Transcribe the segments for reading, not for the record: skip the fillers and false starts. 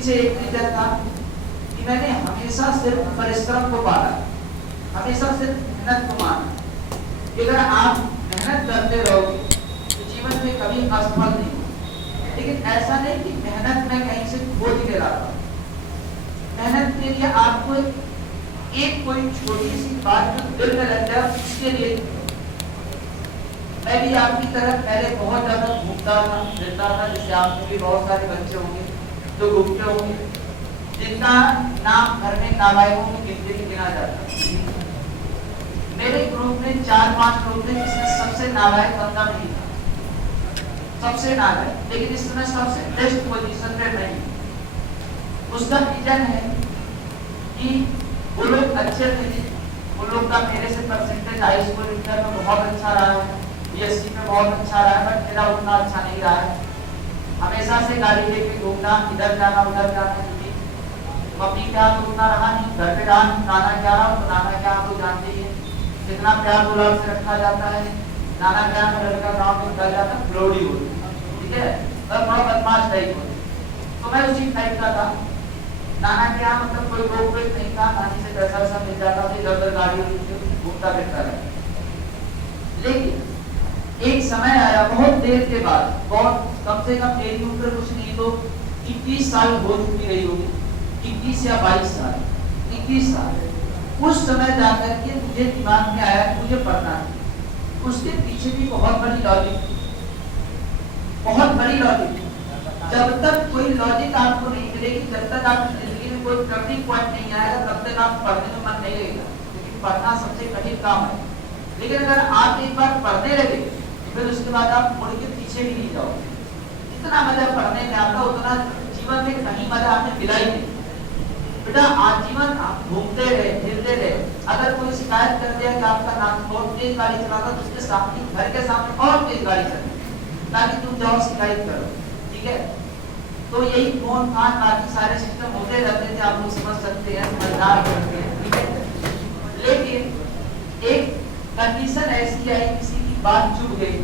पीछे एक रीजन था कि मैंने हमेशा सिर्फ परिश्रम को पाला, हमेशा सिर्फ मेहनत को माना कि अगर आप मेहनत करते रहोगे तो जीवन में कभी असफल नहीं हो। लेकिन ऐसा नहीं कि मेहनत में कहीं से खोज के लाता, मेहनत के लिए आपको एक कोई छोटी सी बात जो दिल में लग जाए उसके लिए। मैं भी आपकी तरह पहले बहुत ज्यादा घूमता था फिरता था, जैसे आपके भी बहुत सारे बच्चे होंगे जो घूमते होंगे, जिनका नाम घर में नाबालिगों की गिनती में गिना जाता है। मेरे ग्रुप में 4-5 लोग थे जिसमें सबसे नाबालिग बंदा नहीं था, सबसे नाबालिग, लेकिन इस समय सबसे बेस्ट पोजीशन पे नहीं। उसका रीजन है कि वो लोग अच्छे थे, उन लोग का मेरे से परसेंटेज हाई स्कूल इंटर में बहुत अच्छा रहा है, बीएससी में बहुत अच्छा रहा है, बट मेरा उतना अच्छा नहीं रहा है। हमेशा से गाड़ी लेके घूमना, इधर जाना उधर जाना, क्योंकि मम्मी क्या तो उतना रहा नहीं, घर पे रहा, नाना क्या रहा तो नाना क्या तो जानते ही कितना प्यार दुलार से रखा जाता है। नाना क्या में लड़का गाँव में निकल जाता फ्लोडी हो, ठीक है, और बड़ा बदमाश टाइप हो, तो मैं उसी टाइप का था। नाना क्या मतलब कोई रोक टोक नहीं था, नानी से पैसा वैसा मिल जाता था, इधर उधर गाड़ी घूमता फिरता रहा। लेकिन एक समय आया बहुत देर के बाद, बहुत कम से कम मेरी उम्र कुछ नहीं तो 21 साल हो चुकी रही होगी, 21 या 22 साल, 21 साल। उस समय जाकर के मुझे दिमाग में आया कि मुझे पढ़ना है। उसके पीछे भी बहुत बड़ी लॉजिक थी, बहुत बड़ी लॉजिक थी। जब तक कोई लॉजिक आपको नहीं मिलेगी, जब तक आपकी जिंदगी में कोई टर्निंग पॉइंट नहीं आएगा, तब तक आप पढ़ने में मन नहीं लगेगा। लेकिन पढ़ना सबसे कठिन काम है। लेकिन अगर आप एक बार पढ़ने लगे फिर उसके बाद आप मुड़ के पीछे भी नहीं जाओगे। जितना मजा पढ़ने में आता उतना जीवन में कहीं मजा आपने मिला ही नहीं। बेटा आजीवन आप घूमते रहे फिरते रहे, अगर कोई शिकायत कर दिया कि आपका नाम बहुत तेज गाड़ी चलाता तो उसके सामने घर के सामने और तेज गाड़ी चले ताकि तुम जाओ शिकायत करो, ठीक है। तो यही फोन फान बाकी सारे सिस्टम होते रहते थे, आप लोग समझ सकते हैं, समझदार करते हैं, ठीक है। लेकिन एक कंडीशन ऐसी आई, किसी की बात चुभ गई,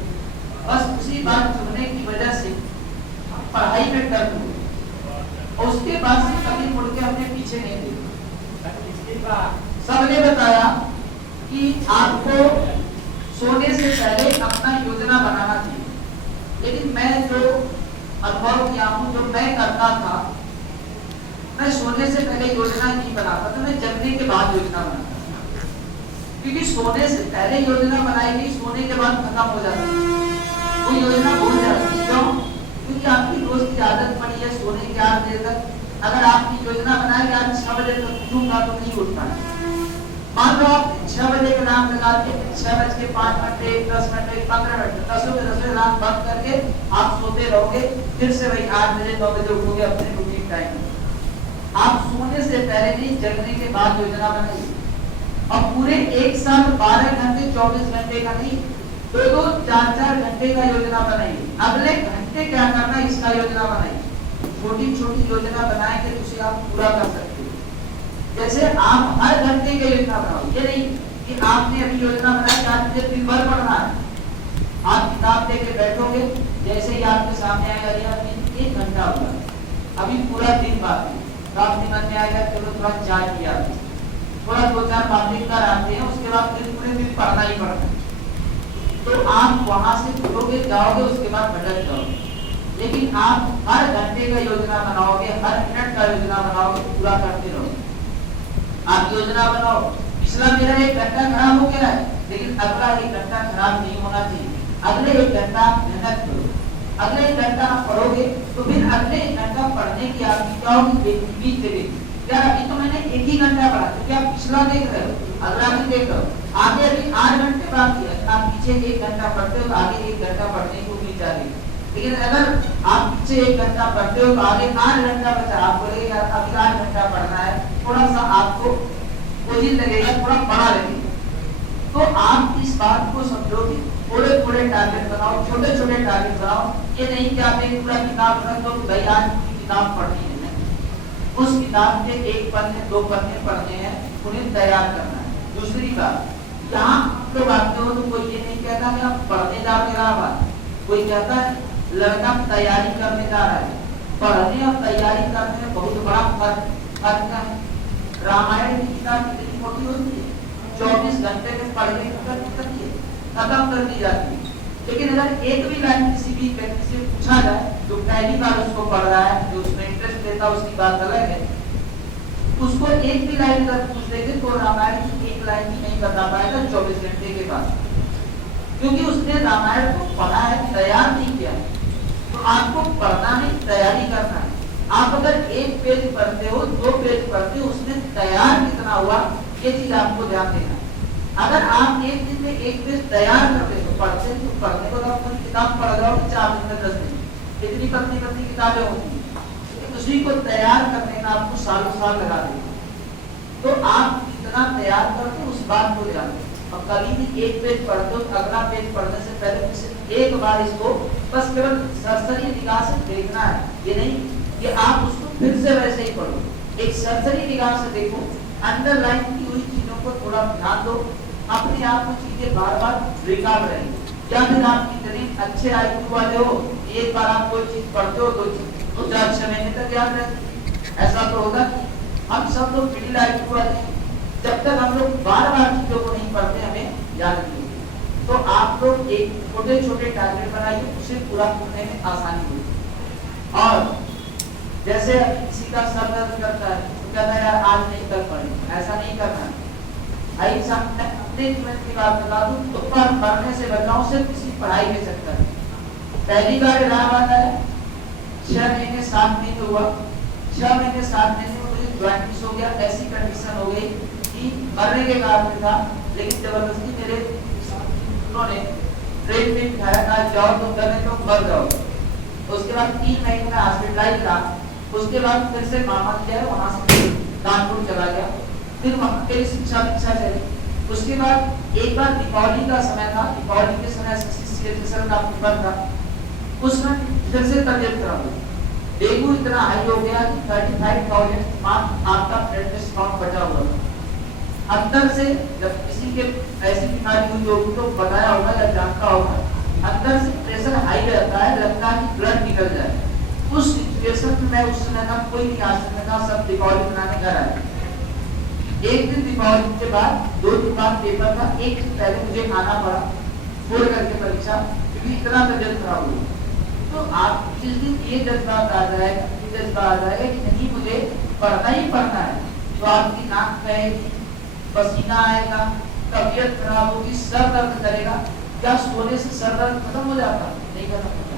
बस उसी बात चुभने की वजह से पढ़ाई में टर्न हुई और उसके बाद से कभी मुड़ के हमने पीछे नहीं देखा। सबने बताया कि आपको सोने से पहले अपना योजना बनाना चाहिए, लेकिन मैं जो अनुभव किया हूँ, जो मैं करता था, मैं सोने से पहले योजना नहीं बनाता था, मैं जगने के बाद योजना बनाता था। क्योंकि सोने से पहले योजना बनाएगी, सोने के बाद खत्म हो जाती है, वो योजना भूल जाती है। क्यों? क्योंकि आपकी रोज की आदत पड़ी है सोने के 8 बजे तक। अगर आपकी योजना बनाएगी आज 6 बजे तक उठूंगा तो नहीं उठ पाएंगे। मान लो आप 6 बजे का अलार्म लगा के 6:05, 10 मिनट, 15 मिनट, 10 अलार्म बंद करके आप सोते रहोगे, फिर से वही 8 बजे 9 बजे उठोगे अपने रूटीन टाइम में। आप सोने से पहले नहीं, जगने के बाद योजना बनाइए। और पूरे एक साल 12 घंटे 24 घंटे का नहीं, 2-2, 4-4 घंटे का योजना बनाइए। अगले घंटे क्या करना इसका योजना बनाइए। छोटी छोटी योजना बनाएंगे तो उसे आप पूरा कर सकते हो। जैसे आप हर घंटे की योजना बनाओ, ये नहीं कि आपने अभी योजना बनाई कि आज मुझे दिन भर पढ़ना है। आप किताब लेके बैठोगे, जैसे ही आपके सामने आएगा अभी 1 घंटा हुआ, अभी पूरा दिन बाकी, तो आपके मन में आएगा चलो थोड़ा चाय पिया, थोड़ा 2-4 बातें कर आते हैं, उसके बाद फिर पूरे दिन पढ़ना ही पड़ना है। तो आप वहां से उठोगे जाओगे, उसके बाद भटक जाओगे। लेकिन आप हर घंटे का योजना बनाओगे, हर मिनट का योजना बनाओगे, पूरा करते रहोगे। आप योजना बनाओ, पिछला मेरा 1 घंटा खराब हो गया है, लेकिन अगला 1 घंटा खराब नहीं होना चाहिए। अगले 1 घंटा मेहनत करो, अगले 1 घंटा आप पढ़ोगे तो फिर अगले 1 घंटा पढ़ने की आपकी क्या होगी, बीत जाएगी। क्या अभी तो मैंने 1 ही घंटा पढ़ा, क्योंकि आप पिछला देख रहे हो, अगला भी देख रहे हो, आगे अभी 8 घंटे बाकी है। आप पीछे 1 घंटा पढ़ते हो तो आगे 1 घंटा पढ़ने को मिल जाएगी। लेकिन अगर आप पीछे 1 घंटा पढ़ते हो तो आगे 8 घंटा बचा, आप बोलेगा अभी 8 घंटा पढ़ना है, थोड़ा सा आपको बोझिल लगेगा, थोड़ा बड़ा लगेगा। तो आप इस बात को समझो कि थोड़े थोड़े टारगेट बनाओ, छोटे छोटे टारगेट बनाओ। ये नहीं कि आप एक पूरा किताब रख दो, भाई आज की किताब पढ़नी है, उस किताब के 1 पन्ने 2 पन्ने पढ़ने हैं, उन्हें तैयार करना है। दूसरी बात, यहाँ आप लोग आते हो तो कोई ये नहीं कहता कि आप पढ़ने जा रहे हो, कोई कहता है लड़का तैयारी करने जा रहा है। पढ़ने और तैयारी करने में बहुत बड़ा फर्क है। रामायण की किताब कितनी मोटी होती है, 24 घंटे में पढ़ के खत्म कर दी जाती है। लेकिन अगर एक भी लाइन किसी भी व्यक्ति से पूछा जाए जो पहली बार उसको पढ़ रहा है, जो उसमें इंटरेस्ट लेता है, उसकी बात अलग है, उसको एक भी लाइन अगर पूछ देंगे तो रामायण की एक लाइन भी नहीं बता पाएगा 24 घंटे के बाद, क्योंकि उसने रामायण को पढ़ा है, तैयार नहीं किया। तो आपको पढ़ना नहीं, तैयारी करना है। आप अगर एक पेज पढ़ते हो, 2 पेज पढ़ते हो, उसमें तैयार कितना हुआ, ये चीज आपको ध्यान देना है। अगर आप एक दिन में एक पेज तैयार करते हो, पढ़ते तो पढ़ने को आप पूरी किताब पढ़ जाओ 4 दिन में 10 दिन, इतनी पतली किताबें होती हैं, लेकिन उसी को तैयार करने में आपको सालों साल लगा देगा। तो आप कितना तैयार करते हो उस बात को ध्यान दें। और कभी भी एक पेज पढ़ते हो, अगला पेज पढ़ने से पहले सिर्फ एक बार इसको बस केवल सरसरी निगाह से देखना है। ये नहीं कि आप उसको फिर से वैसे ही पढ़ो, एक सरसरी निगाह से देखो, अंडरलाइन की हुई चीजों को थोड़ा ध्यान दो, अपने आप को चीजें बार बार रिकॉर्ड रहेंगी। या फिर आप कितने अच्छे आईक्यू वाले हो, एक बार आप कोई चीज पढ़ते हो तो 4-6 महीने तक याद रहती, ऐसा तो होगा। हम सब लोग मिडिल आईक्यू वाले हैं, जब तक हम लोग बार बार चीजों को नहीं पढ़ते हमें याद नहीं होगी। तो आप लोग एक छोटे छोटे टारगेट बनाइए, उसे पूरा करने में आसानी होगी। और जैसे किसी का सर दर्द करता है तो कहता है यार आज नहीं कर पड़े, ऐसा नहीं करना। अपने जीवन की बात बता दूं तो पढ़ने से बचाओ सिर्फ किसी पढ़ाई के चक्कर में। पहली बार इलाहाबाद है, 6 महीने 7 महीने हुआ, 6 महीने 7 महीने में मुझे ज्वाइंटिस हो गया, ऐसी कंडीशन हो गई कि मरने के कारण था, लेकिन जबरदस्ती मेरे उन्होंने ट्रेन में बिठाया, कहा जाओ तुम करने तो मर जाओ। उसके बाद 3 महीने में हॉस्पिटलाइज रहा। उसके बाद फिर से मामा गया, वहां से कानपुर चला गया, फिर वहां पे शिक्षा चली। उसके बाद एक बार दीपावली का समय था, दीपावली के समय सेशन का पेपर था, उसमें फिर से तबियत खराब हुई, डेंगू इतना हाई हो गया कि 35,000 आपका ब्लड टेस्ट काउंट बचा हुआ था। अंदर से जब किसी के ऐसी बीमारी हुई होगी तो बताया होगा या जानता होगा, अंदर से प्रेशर हाई रहता है, लगता है कि ब्लड निकल जाए। उस सिचुएशन में मैं उस समय का कोई नहीं आ सकता था, सब दीपावली मनाने घर आए। एक दिन दीपावली के बाद 2 दिन बाद पेपर था, एक दिन पहले मुझे आना पड़ा छोड़ करके परीक्षा, क्योंकि इतना तबियत खराब हुई। तो आप जिस दिन ये जज्बा आ जाएगा कि नहीं मुझे पढ़ना ही पढ़ना है, तो आपकी नाक बहेगी, पसीना आएगा, तबियत खराब होगी, सर दर्द करेगा। क्या सोने से सर दर्द खत्म हो जाता? नहीं खत्म होता।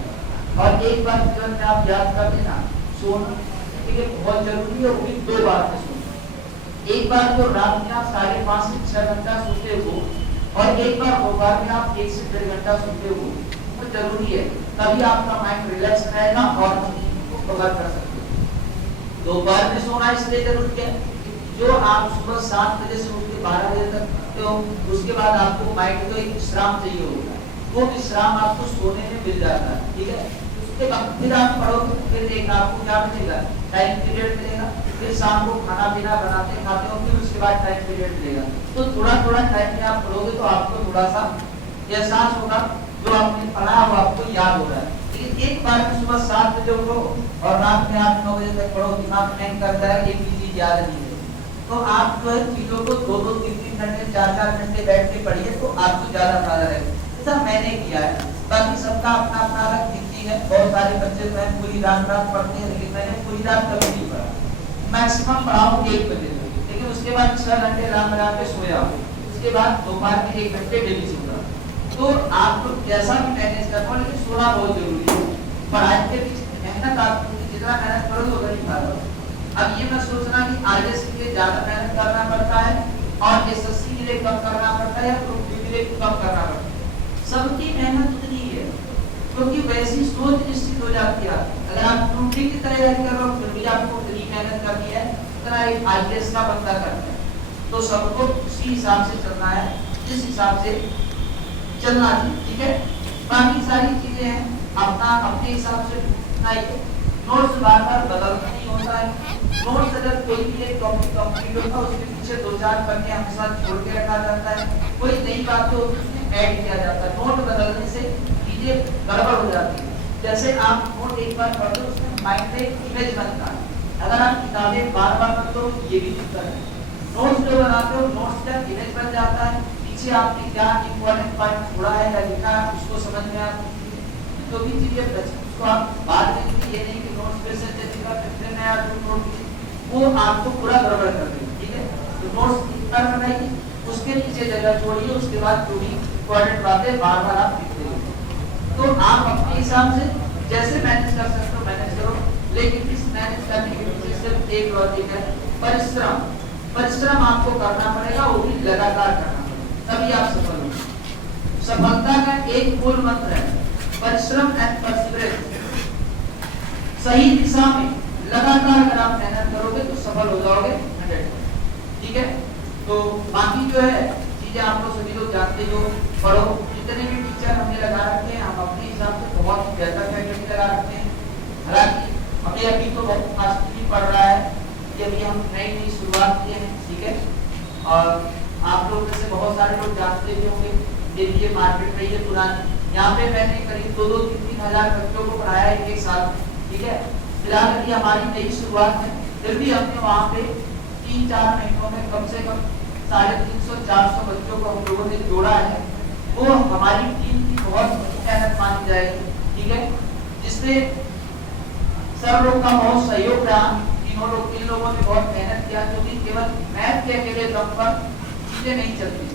और एक बार जीवन में आप याद कर लेना, सोना बहुत जरूरी है, वो भी 2 बार में सोना। एक बार तो रात में आप 5.5 से 6 घंटा सोते हो, और एक बार दोपहर में आप 1 से 1.5 घंटा सोते हो, वो जरूरी है। तभी आपका माइंड रिलैक्स रहेगा और चीजों को कवर कर सकते हो। दोपहर में सोना इसलिए जरूरी है, जो आप सुबह 7 बजे से उठ के 12 बजे तक करते हो, उसके बाद आपको माइंड को एक विश्राम चाहिए होगा, वो विश्राम आपको सोने में मिल जाता है। ठीक है, उसके बाद फिर आप पढ़ोगे, फिर एक आपको क्या मिलेगा, टाइम पीरियड मिलेगा, फिर शाम को खाना पीना बनाते खाते हो, फिर उसके बाद टाइम पीरियड मिलेगा। तो थोड़ा थोड़ा टाइम में आप पढ़ोगे तो आपको थोड़ा सा एहसास होगा, जो आपने पढ़ा वो आपको याद हो रहा है। लेकिन एक बार में सुबह 7 बजे उठो और रात में 8-9 बजे तक पढ़ो, दिमाग में करता है एक भी चीज याद नहीं है। तो आप जो है चीजों को 2-2, 3-3 घंटे, 4-4 घंटे बैठ के पढ़िए तो आपको ज्यादा फायदा रहेगा। ऐसा मैंने किया है, बाकी सबका अपना अपना अलग थिंकिंग है। बहुत सारे बच्चे जो है पूरी रात पढ़ते हैं, लेकिन मैंने पूरी रात कभी नहीं पढ़ा। मैक्सिमम पढ़ाऊँ 1 बजे तक, लेकिन उसके बाद 6 घंटे अलार्म लगा के सोया हूँ, उसके बाद दोपहर में 1 घंटे डेली सोता। तो आप लोग कैसा भी मैनेज कर पाओ, लेकिन सोना बहुत जरूरी है। पढ़ाई के बीच मेहनत, आप जितना मेहनत करोगे उतना ही फायदा होगा। अब ये मत सोचना कि IAS के लिए ज्यादा मेहनत करना पड़ता है और SSC के लिए कम करना पड़ता है या ग्रुप के लिए कम करना पड़ता है। सबकी मेहनत उतनी ही है, क्योंकि वैसी सोच निश्चित हो जाती है। अगर आप ग्रुप की तैयारी कर रहे हो फिर भी आपको उतनी मेहनत करनी है जितना एक IAS का बंदा करता है। तो सबको उसी हिसाब से चलना है, जिस हिसाब से चलना चाहिए। ठीक है, बाकी सारी चीजें हैं अपना अपने हिसाब से बनाइए। नोट्स बार बार बदलना नहीं होता है। नोट्स अगर कोई भी एक टॉपिक कंप्लीट होता है उसके पीछे 2-4 पन्ने हमेशा छोड़ के रखा जाता है, कोई नई बात तो उसमें ऐड किया जाता है। नोट बदलने से चीजें गड़बड़ हो जाती है। जैसे आप नोट एक बार पढ़ते हो उसमें माइंड में इमेज बनता है, अगर आप किताबें बार बार पढ़ते हो ये भी दिक्कत है। नोट्स जो बनाते हो नोट्स का इमेज बन जाता है, पीछे आपने क्या इंपॉर्टेंट पॉइंट छोड़ा है या लिखा है उसको समझ में आती है, जो भी चीजें बची उसको आप बाद में लिखिए, ये नहीं कि नोट्स पे से जैसे फिर नया नोट वो आपको पूरा गड़बड़ कर देगा। ठीक है, तो नोट्स इतना बनाइए, उसके पीछे जगह छोड़िए, उसके बाद जो भी इंपॉर्टेंट बातें बार बार आप लिखते रहिए। तो आप अपने हिसाब से जैसे मैनेज कर सकते हो मैनेज करो, लेकिन इस मैनेज करने के पीछे सिर्फ एक लॉजिक है, परिश्रम। परिश्रम आपको करना पड़ेगा, वो भी लगातार करना पड़ेगा, तभी आप सफल होंगे। सफलता का एक मूल मंत्र है परिश्रम एंड परसिवरेंस। सही दिशा में लगातार अगर आप मेहनत करोगे तो सफल हो जाओगे 100%। ठीक है, तो बाकी जो है चीजें आप लोग सभी लोग जानते हो, पढ़ो, जितने भी टीचर हमने लगा रखे हैं हम अपने हिसाब से बहुत बेहतर फैकल्टी लगा रखते हैं। हालांकि अभी तो बहुत फास्ट भी पढ़ रहा है कि अभी हम नई शुरुआत किए हैं। ठीक है, और आप लोग में से बहुत सारे लोग जानते भी होंगे मेरी ये मार्केट रही है पुरानी, यहाँ पे मैंने करीब 2-3 हजार बच्चों को पढ़ाया है एक साल। ठीक है, फिलहाल अभी हमारी नई शुरुआत है, फिर भी हमने वहाँ पे 3-4 महीनों में कम से कम 350-400 बच्चों को हम लोगों ने जोड़ा है। वो हमारी टीम की बहुत मेहनत मानी जाएगी। ठीक है, जिसमें सब लोग का बहुत सहयोग रहा, इन लोगों ने बहुत मेहनत किया, क्योंकि केवल मैथ के अकेले दम पर चीजें नहीं चलती।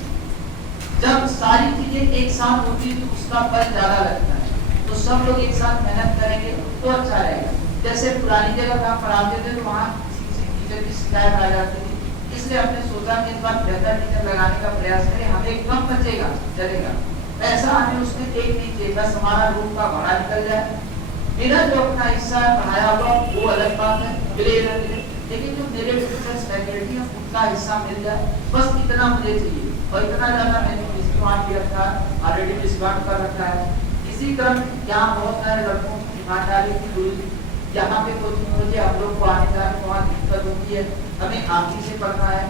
जब सारी चीजें एक साथ होती है तो उसका फल ज्यादा लगता है, तो सब लोग एक साथ मेहनत करेंगे तो अच्छा रहेगा। जैसे पुरानी जगह पे आप पढ़ाते थे तो वहाँ किसी टीचर की शिकायत आ जाती थी, इसलिए हमने सोचा कि इस बार बेहतर टीचर लगाने का प्रयास करें, हमें कम बचेगा चलेगा, ऐसा हमें उसने एक नहीं चाहिए, बस हमारा रूम का भाड़ा निकल जाए, मेरा जो अपना हिस्सा पढ़ाया हुआ वो अलग बात है, लेकिन जो मेरे टीचर्स फैकल्टी है उनका हिस्सा मिल जाए, बस इतना मुझे चाहिए। और इतना ज्यादा मैंने डिस्काउंट भी रखा है, ऑलरेडी डिस्काउंट कर रखा है। इसी क्रम यहाँ बहुत सारे लड़कों की डिमांड डाली थी गुरुजी यहाँ पे कोचिंग मुझे हम लोग को आने जाने में वहाँ दिक्कत होती है, हमें आप ही से पढ़ना है,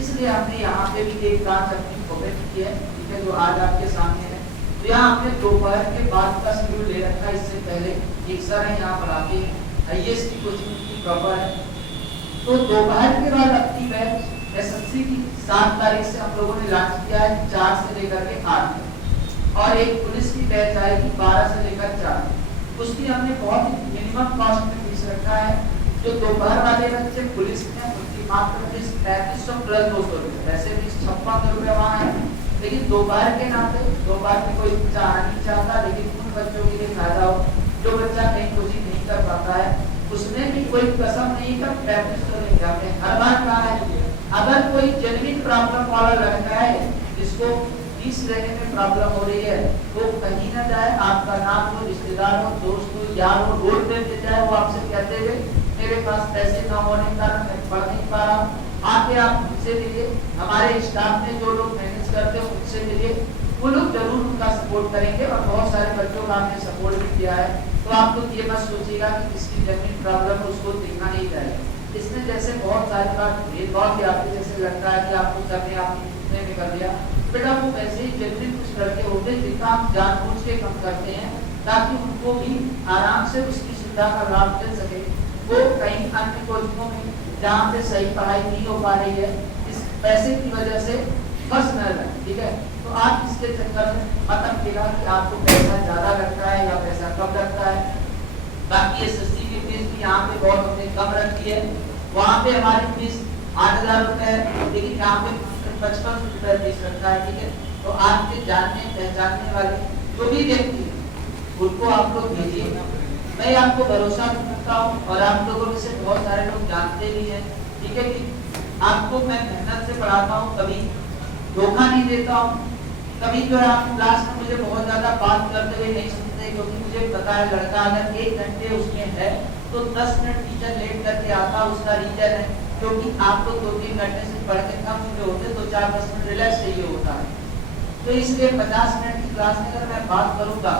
इसलिए हमने यहाँ पे भी एक ब्रांच अपनी ओपन की है। ठीक है, जो आज आपके सामने है। तो यहाँ हमने दोपहर के बाद का शेड्यूल ले रखा है, इससे पहले एक सर है यहाँ पढ़ाते हैं, आईएएस की कोचिंग की प्रॉपर है। तो दोपहर के बाद अपनी बैच एसएससी की 7 तारीख से हम लोगों ने लॉन्च किया है, 4 से लेकर के 8 तक, और एक पुलिस की बैच आएगी 12 से लेकर 4। उसकी हमने बहुत मिनिमम कॉस्ट में फीस रखा है। जो दोपहर वाले बच्चे पुलिस में उनकी मात्र फीस 3500 प्लस 200 रुपये, वैसे फीस 56 रुपये वहाँ है, लेकिन दोपहर के नाते दोपहर में कोई बच्चा आना नहीं चाहता, लेकिन उन बच्चों के लिए फायदा हो जो बच्चा कहीं कोचिंग नहीं कर पाता है, उसमें भी कोई कसम नहीं कर 3500 नहीं जाते। हर बार कहा है अगर कोई जेन्युइन प्रॉब्लम वाला लड़का है जिसको फीस लेने में प्रॉब्लम हो रही है वो कहीं ना जाए, आपका नाम हो, रिश्तेदार हो, दोस्त हो, यार हो, रोड पे मिल जाए, वो आपसे कहते हुए मेरे पास पैसे न होने के कारण मैं पढ़ नहीं पा रहा हूँ, आके आप मुझसे मिलिए। हमारे स्टाफ में जो लोग मैनेज करते हैं उनसे मिलिए, वो लोग जरूर उनका सपोर्ट करेंगे, और बहुत सारे बच्चों का हमने सपोर्ट भी किया है। तो आप लोग ये मत सोचिएगा कि किसकी जमीन प्रॉब्लम है उसको देखना नहीं जाएगा। इसमें जैसे बहुत सारी बात भेदभाव भी आपको जैसे लगता है कि आपको करने आपने कितने में कर दिया, बेटा वो वैसे ही जेन्युइन कुछ लड़के होते हैं जिनका हम जानबूझ के कम करते हैं ताकि उनको भी आराम से उसकी सुविधा का लाभ मिल सके। वो कहीं अन्य कोचिंगों में जहाँ पे सही पढ़ाई नहीं हो पा रही है इस पैसे की वजह से फंस न जाए। ठीक है, तो आप इसके चक्कर में मत रखिएगा कि आपको पैसा ज्यादा लगता है या पैसा कम लगता है। बाकी एसएससी की फीस भी यहाँ पे बहुत हमने कम रखी है, वहाँ पे हमारी फीस 8000 रुपए है, लेकिन यहाँ पे 55 रुपए फीस रखा है। ठीक है, तो आपके जानने पहचानने वाले जो भी व्यक्ति उनको आप लोग भेजिए, मैं आपको भरोसा करता हूँ, और आप लोगों में से बहुत सारे लोग जानते भी हैं। ठीक है कि आपको मैं मेहनत से पढ़ाता हूँ, कभी धोखा नहीं देता हूँ, कभी जो है आप क्लास में मुझे बहुत ज्यादा बात करते हुए नहीं सुनते, क्योंकि मुझे पता है लड़का अगर 1 घंटे उसमें है तो 10 मिनट टीचर लेट करके आता, उसका रीजन है क्योंकि आपको 2-3 घंटे से पढ़ के कम हुए होते तो 4-10 मिनट रिलैक्स चाहिए होता है। तो इसलिए 50 मिनट की क्लास में अगर मैं बात करूंगा,